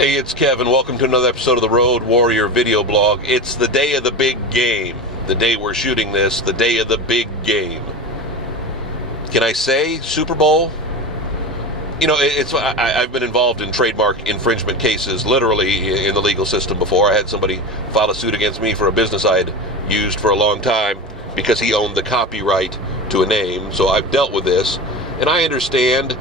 Hey, it's Kevin. Welcome to another episode of the Road Warrior video blog. It's the day of the big game. The day we're shooting this, the day of the big game. Can I say Super Bowl? You know, I've been involved in trademark infringement cases literally in the legal system before. I had somebody file a suit against me for a business I had used for a long time because he owned the copyright to a name. So I've dealt with this, and I understand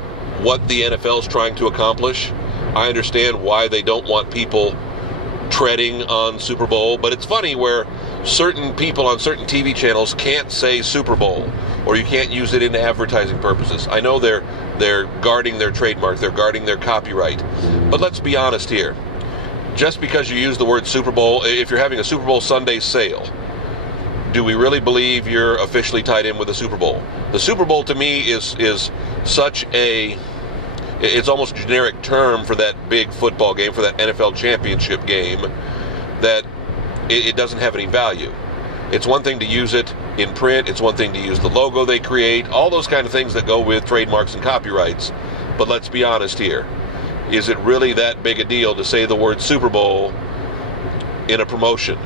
what the NFL is trying to accomplish. I understand why they don't want people treading on Super Bowl, but it's funny where certain people on certain TV channels can't say Super Bowl, or you can't use it in advertising purposes. I know they're guarding their trademark, they're guarding their copyright, but let's be honest here. Just because you use the word Super Bowl, if you're having a Super Bowl Sunday sale, do we really believe you're officially tied in with the Super Bowl? The Super Bowl to me is such it's almost a generic term for that big football game, for that NFL championship game, that it doesn't have any value. It's one thing to use it in print, it's one thing to use the logo they create, all those kind of things that go with trademarks and copyrights. But let's be honest here. Is it really that big a deal to say the word Super Bowl in a promotion,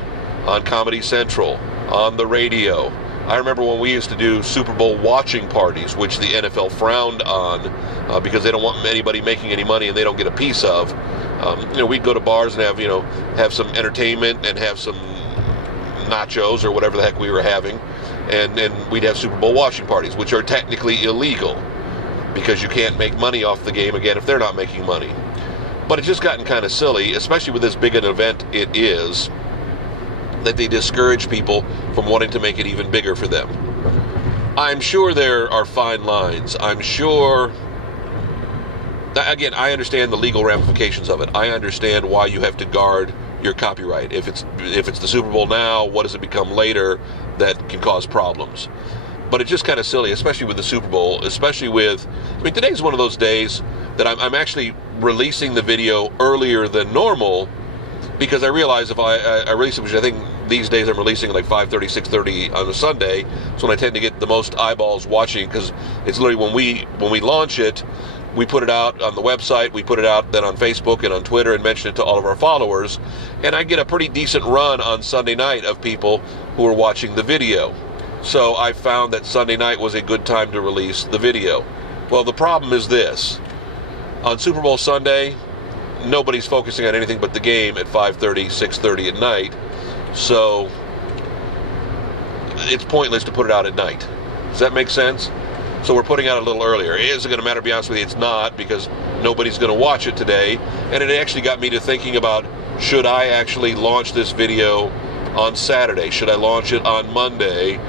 on Comedy Central, on the radio? I remember when we used to do Super Bowl watching parties, which the NFL frowned on because they don't want anybody making any money and they don't get a piece of. We'd go to bars and have some entertainment and have some nachos or whatever the heck we were having, and we'd have Super Bowl watching parties, which are technically illegal because you can't make money off the game again if they're not making money. But it's just gotten kind of silly, especially with this big an event it is, that they discourage people from wanting to make it even bigger for them. I'm sure there are fine lines. I'm sure, again, I understand the legal ramifications of it. I understand why you have to guard your copyright. If it's the Super Bowl now, what does it become later that can cause problems? But it's just kind of silly, especially with the Super Bowl, today's one of those days that I'm actually releasing the video earlier than normal, because I realize if I release it, which I think these days I'm releasing at like 5:30, 6:30 on a Sunday, so when I tend to get the most eyeballs watching, because it's literally when we launch it, we put it out on the website, we put it out then on Facebook and on Twitter and mention it to all of our followers, and I get a pretty decent run on Sunday night of people who are watching the video. So I found that Sunday night was a good time to release the video. Well, the problem is this. On Super Bowl Sunday, nobody's focusing on anything but the game at 5:30, 6:30 at night. So it's pointless to put it out at night. Does that make sense? So we're putting out a little earlier. Is it going to matter? To be honest with you, it's not, because nobody's going to watch it today. And it actually got me to thinking about, should I actually launch this video on Saturday? Should I launch it on Monday?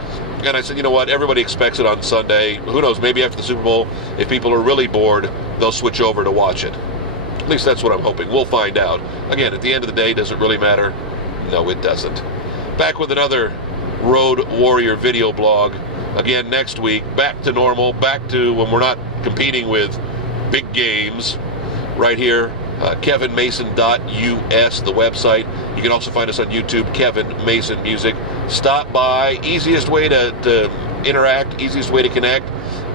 And I said, you know what? Everybody expects it on Sunday. Who knows? Maybe after the Super Bowl, if people are really bored, they'll switch over to watch it. At least that's what I'm hoping. We'll find out. Again, at the end of the day, does it really matter? No, it doesn't. Back with another Road Warrior video blog. Again, next week, back to normal, back to when we're not competing with big games. Right here, kevinmason.us, the website. You can also find us on YouTube, Kevin Mason Music. Stop by. Easiest way to interact, easiest way to connect.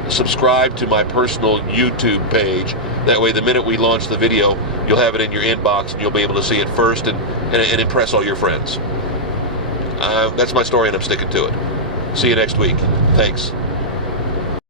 Subscribe to my personal YouTube page. That way, the minute we launch the video, you'll have it in your inbox and you'll be able to see it first and impress all your friends. That's my story, and I'm sticking to it. See you next week. Thanks.